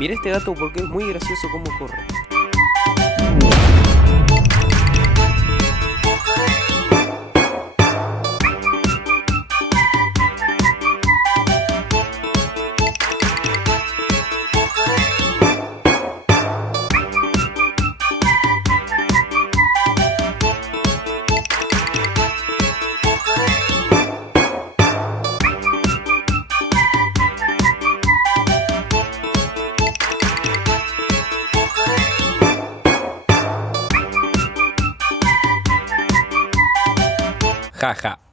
Mira este gato porque es muy gracioso cómo corre. Jaja.